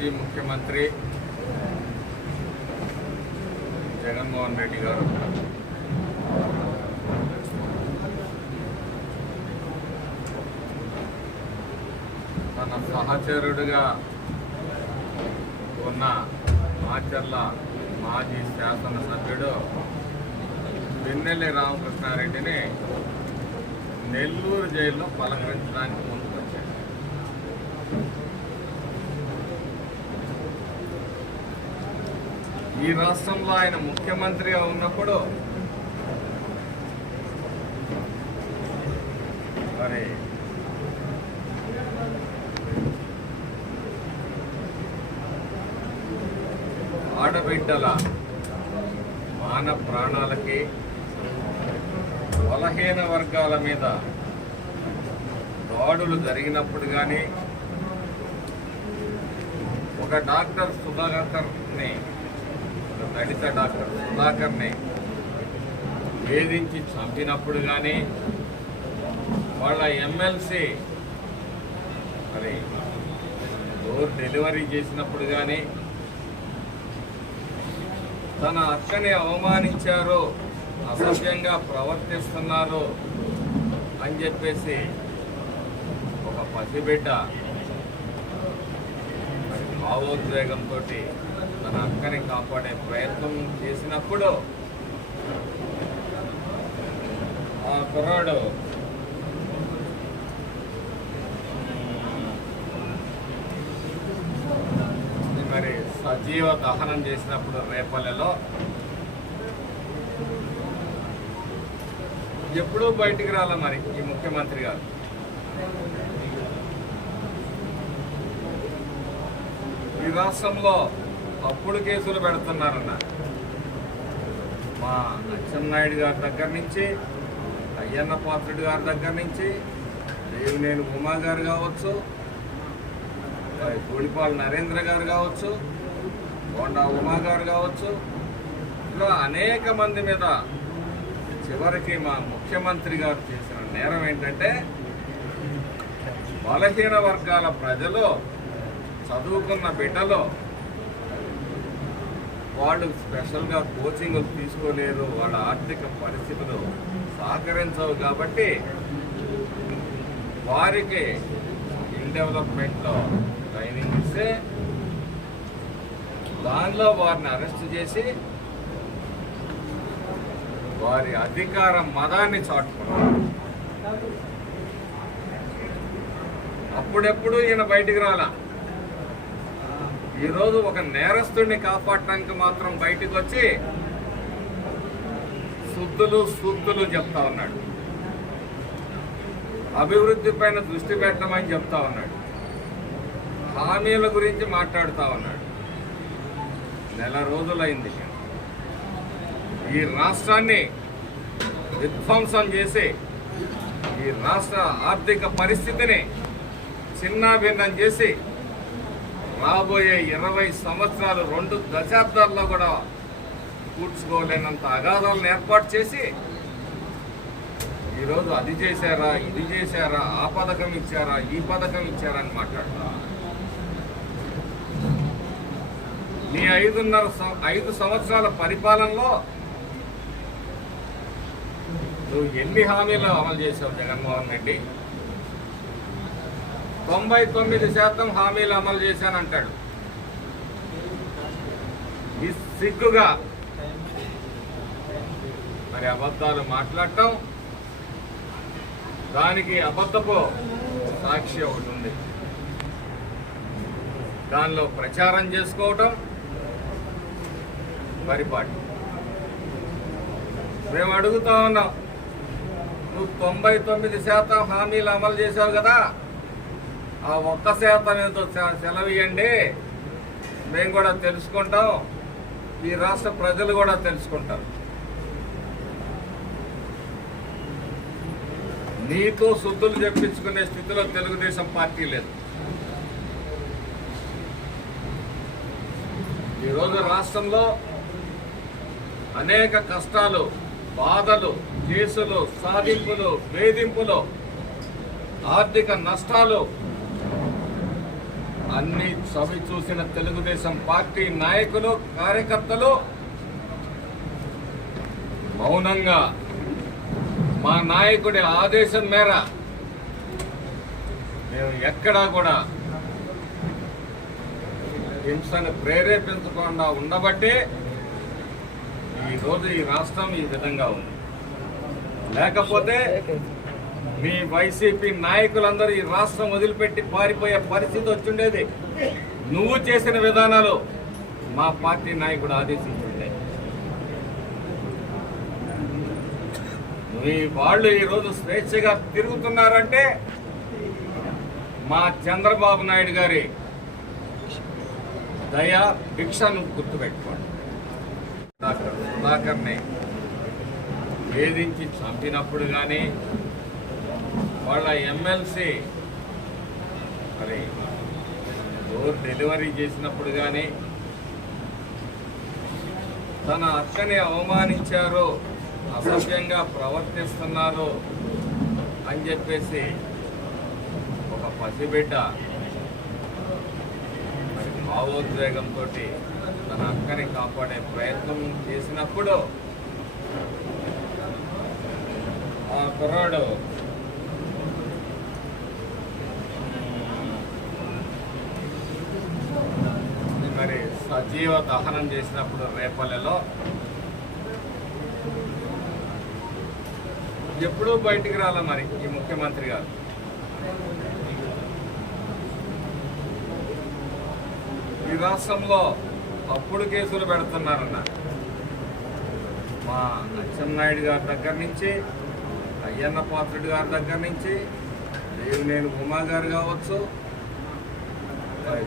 మాజీ ముఖ్యమంత్రి జగన్మోహన్ రెడ్డి గారు. తన సహచరుడిగా ఉన్న మాచర్ల మాజీ శాసనసభ్యుడు వెన్నెల్లి రామకృష్ణారెడ్డిని నెల్లూరు జైల్లో పలకరించడానికి ఈ రాష్ట్రంలో ఆయన ముఖ్యమంత్రిగా ఉన్నప్పుడు మరి ఆడబిడ్డల మాన ప్రాణాలకి బలహీన వర్గాల మీద దాడులు జరిగినప్పుడు కానీ ఒక డాక్టర్ సుధాకర్ని దళిత డాక్టర్ సుధాకర్ని వేధించి చంపినప్పుడు కానీ వాళ్ళ ఎమ్మెల్సీ మరి డోర్ డెలివరీ చేసినప్పుడు కానీ తన అక్కని అవమానించారు అసభ్యంగా ప్రవర్తిస్తున్నారు అని చెప్పేసి ఒక పసిబిడ్డ భావోద్వేగంతో తన అక్కని కాపాడే ప్రయత్నం చేసినప్పుడు ఆ కుర్రాడు మరి సజీవ దహనం చేసినప్పుడు రేపల్లెలో ఎప్పుడూ బయటికి రాల మరి ఈ ముఖ్యమంత్రి గారు? ఈ రాష్ట్రంలో అప్పుడు కేసులు పెడుతున్నారన్న. మా అచ్చెన్నాయుడు గారి దగ్గర నుంచి అయ్యన్న పాత్రుడు గారి దగ్గర నుంచి దేవినేని ఉమా గారు కావచ్చు మరి నరేంద్ర గారు కావచ్చు బోండా ఉమా గారు కావచ్చు ఇలా అనేక మంది మీద చివరికి మా ముఖ్యమంత్రి గారు చేసిన నేరం ఏంటంటే బలహీన వర్గాల ప్రజలు చదువుకున్న బిడ్డలు వాళ్ళు స్పెషల్గా కోచింగ్ తీసుకోలేరు వాళ్ళ ఆర్థిక పరిస్థితులు సహకరించవు కాబట్టి వారికి స్కిల్ డెవలప్మెంట్లో ట్రైనింగ్ ఇస్తే దానిలో వారిని అరెస్ట్ చేసి వారి అధికార మదాన్ని చాటుకున్నారు. అప్పుడెప్పుడు ఈయన బయటికి రాలా? ఈరోజు ఒక నేరస్తుడిని కాపాడటానికి మాత్రం బయటికి వచ్చి శుద్ధులు శుద్ధులు చెప్తా ఉన్నాడు. అభివృద్ధి పైన దృష్టి పెట్టమని చెప్తా ఉన్నాడు. హామీల గురించి మాట్లాడుతూ ఉన్నాడు. నెల రోజులైంది. ఈ రాష్ట్రాన్ని విధ్వంసం చేసి ఈ రాష్ట్ర ఆర్థిక పరిస్థితిని చిన్నాభిన్నం చేసి రాబోయే ఇరవై సంవత్సరాలు రెండు దశాబ్దాల్లో కూడా కూర్చుకోలేనంత అగాధాలను ఏర్పాటు చేసి ఈరోజు అది చేశారా ఇది చేశారా ఆ పథకం ఇచ్చారా ఈ పథకం ఇచ్చారా అని మాట్లాడతా. నీ ఐదున్నర ఐదు సంవత్సరాల పరిపాలనలో నువ్వు ఎన్ని హామీలు అమలు చేశావు జగన్మోహన్ రెడ్డి? తొంభై తొమ్మిది శాతం హామీలు అమలు చేశానంటాడు. సిగ్గుగా. మరి అబద్ధాలు మాట్లాడటం దానికి అబద్ధపు సాక్షి ఒకటి ఉంది. దానిలో ప్రచారం చేసుకోవటం పరిపాటి. మేము అడుగుతా ఉన్నాం నువ్వు తొంభై తొమ్మిది శాతం హామీలు అమలు చేసావు కదా ఆ ఒక్క శాతం ఏదో సెలవియండి మేము కూడా తెలుసుకుంటాం. ఈ రాష్ట్ర ప్రజలు కూడా తెలుసుకుంటారు. నీతో శుద్ధులు చెప్పించుకునే స్థితిలో తెలుగుదేశం పార్టీ లేదు. ఈరోజు రాష్ట్రంలో అనేక కష్టాలు బాధలు కేసులు సాధింపులు వేధింపులు ఆర్థిక నష్టాలు అన్ని చవి చూసిన తెలుగుదేశం పార్టీ నాయకులు కార్యకర్తలు మౌనంగా మా నాయకుడి ఆదేశం మేర మేము ఎక్కడా కూడా హింసను ప్రేరేపించకుండా ఉండబట్టే ఈరోజు ఈ రాష్ట్రం ఈ విధంగా ఉంది. లేకపోతే మీ వైసీపీ నాయకులందరూ ఈ రాష్ట్రం వదిలిపెట్టి పారిపోయే పరిస్థితి వచ్చిండేది. నువ్వు చేసిన విధానాలు మా పార్టీ నాయకుడు ఆదేశించుండే మీ వాళ్ళు ఈరోజు స్వేచ్ఛగా తిరుగుతున్నారంటే మా చంద్రబాబు నాయుడు గారి దయా భిక్షను గుర్తుపెట్టుకోండి. డాక్టర్ సుధాకర్ని వేధించి చంపినప్పుడు కానీ వాళ్ళ ఎమ్మెల్సీ మరి డోర్ డెలివరీ చేసినప్పుడు కానీ తన అక్కని అవమానించారు అసభ్యంగా ప్రవర్తిస్తున్నారు అని చెప్పేసి ఒక పసిబిడ్డ మరి భావోద్వేగంతో తన అక్కని కాపాడే ప్రయత్నం చేసినప్పుడు ఆ కుర్రాడు మరి జీవ దహనం చేసినప్పుడు రేపల్లెలో ఎప్పుడూ బయటికి రాల మరి ఈ ముఖ్యమంత్రి గారు? ఈ రాష్ట్రంలో తప్పుడు కేసులు పెడుతున్నారన్న మా అచ్చెన్నాయుడు గారి దగ్గర నుంచి అయ్యన్న పాత్రుడు గారి దగ్గర నుంచి నేను ఉమా గారు కావచ్చు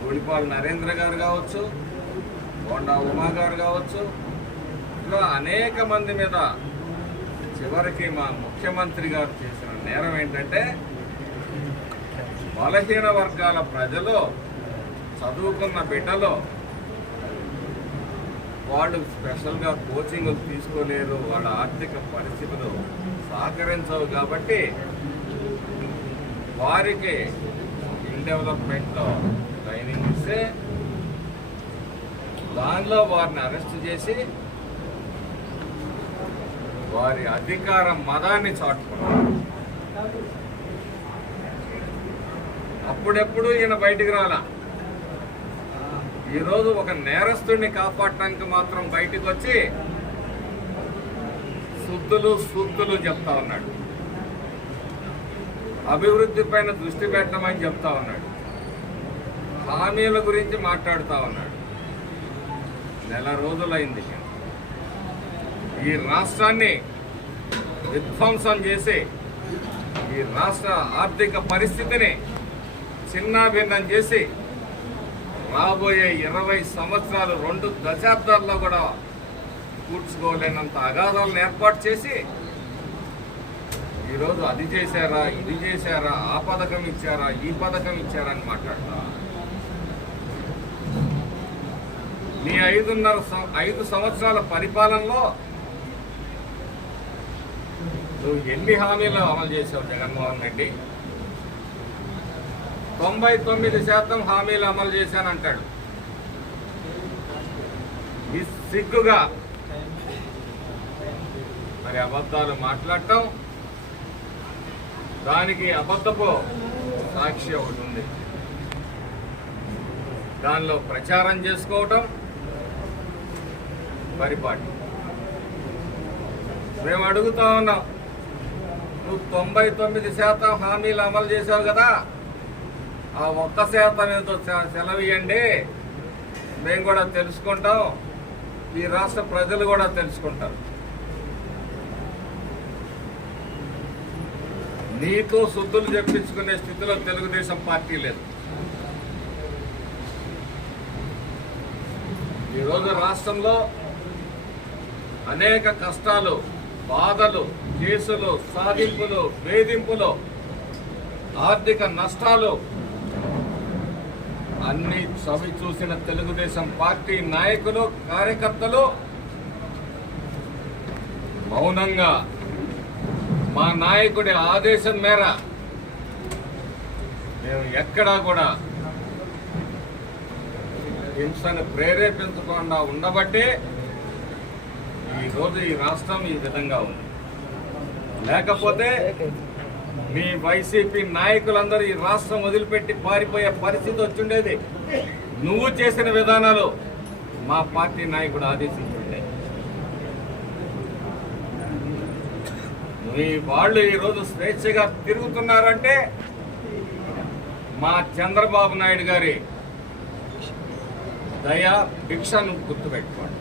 గోడిపాల్ నరేంద్ర గారు కావచ్చు బోండా ఉమా గారు కావచ్చు. ఇలా అనేక మంది మీద చివరికి మా ముఖ్యమంత్రి గారు చేసిన నేరం ఏంటంటే బలహీన వర్గాల ప్రజలు చదువుకున్న బిడ్డలు వాళ్ళు స్పెషల్గా కోచింగ్ తీసుకోలేరు వాళ్ళ ఆర్థిక పరిస్థితులు సహకరించవు కాబట్టి వారికి ఇన్ డెవలప్మెంట్లో ట్రైనింగ్ ఇస్తే దానిలో వారిని అరెస్ట్ చేసి వారి అధికార మదాన్ని చాటుకున్నారు. అప్పుడెప్పుడు ఈయన బయటికి రాలా? ఈరోజు ఒక నేరస్తుడిని కాపాడటానికి మాత్రం బయటికి వచ్చి శుద్ధులు శుద్ధులు చెప్తా ఉన్నాడు. అభివృద్ధి పైన దృష్టి పెట్టమని చెప్తా ఉన్నాడు. హామీల గురించి మాట్లాడుతూ ఉన్నాడు. నెల రోజులైంది. ఈ రాష్ట్రాన్ని విధ్వంసం చేసి ఈ రాష్ట్ర ఆర్థిక పరిస్థితిని చిన్నాభిన్నం చేసి రాబోయే ఇరవై సంవత్సరాలు రెండు దశాబ్దాల్లో కూడా కూర్చుకోలేనంత అగాధాలను ఏర్పాటు చేసి ఈరోజు అది చేశారా ఇది చేశారా ఆ పథకం ఇచ్చారా ఈ పథకం ఇచ్చారా అని మాట్లాడతా. నీ ఐదున్నర ఐదు సంవత్సరాల పరిపాలనలో నువ్వు ఎన్ని హామీలు అమలు చేసావు జగన్మోహన్ రెడ్డి? తొంభై తొమ్మిది శాతం హామీలు అమలు చేశానంటాడు. ఈ సిగ్గుగా మరి అబద్ధాలు మాట్లాడటం దానికి అబద్ధపు సాక్షి ఒకటి ఉంది. దానిలో ప్రచారం చేసుకోవటం పరిపాటి. మేము అడుగుతా ఉన్నాం నువ్వు తొంభై తొమ్మిది శాతం హామీలు అమలు చేశావు కదా ఆ ఒక్క శాతం ఏదో సె- సెలవియండి. మేము కూడా తెలుసుకుంటాం ఈ రాష్ట్ర ప్రజలు కూడా తెలుసుకుంటారు. నీతో శుద్ధులు చెప్పించుకునే స్థితిలో తెలుగుదేశం పార్టీ లేదు. ఈరోజు రాష్ట్రంలో అనేక కష్టాలు బాధలు కేసులు సాధింపులు వేధింపులు ఆర్థిక నష్టాలు. అన్ని చవి చూసిన తెలుగుదేశం పార్టీ నాయకులు కార్యకర్తలు మౌనంగా మా నాయకుడి ఆదేశం మేర మేము ఎక్కడా కూడా హింసను ప్రేరేపించకుండా ఉండబట్టే ఈరోజు ఈ రాష్ట్రం ఈ విధంగా ఉంది. లేకపోతే మీ వైసీపీ నాయకులందరూ ఈ రాష్ట్రం వదిలిపెట్టి పారిపోయే పరిస్థితి వచ్చిండేది. నువ్వు చేసిన విధానాలు మా పార్టీ నాయకుడు ఆదేశించుండే మీ వాళ్ళు ఈరోజు స్వేచ్ఛగా తిరుగుతున్నారంటే మా చంద్రబాబు నాయుడు గారి దయా భిక్షను గుర్తుపెట్టుకోండి.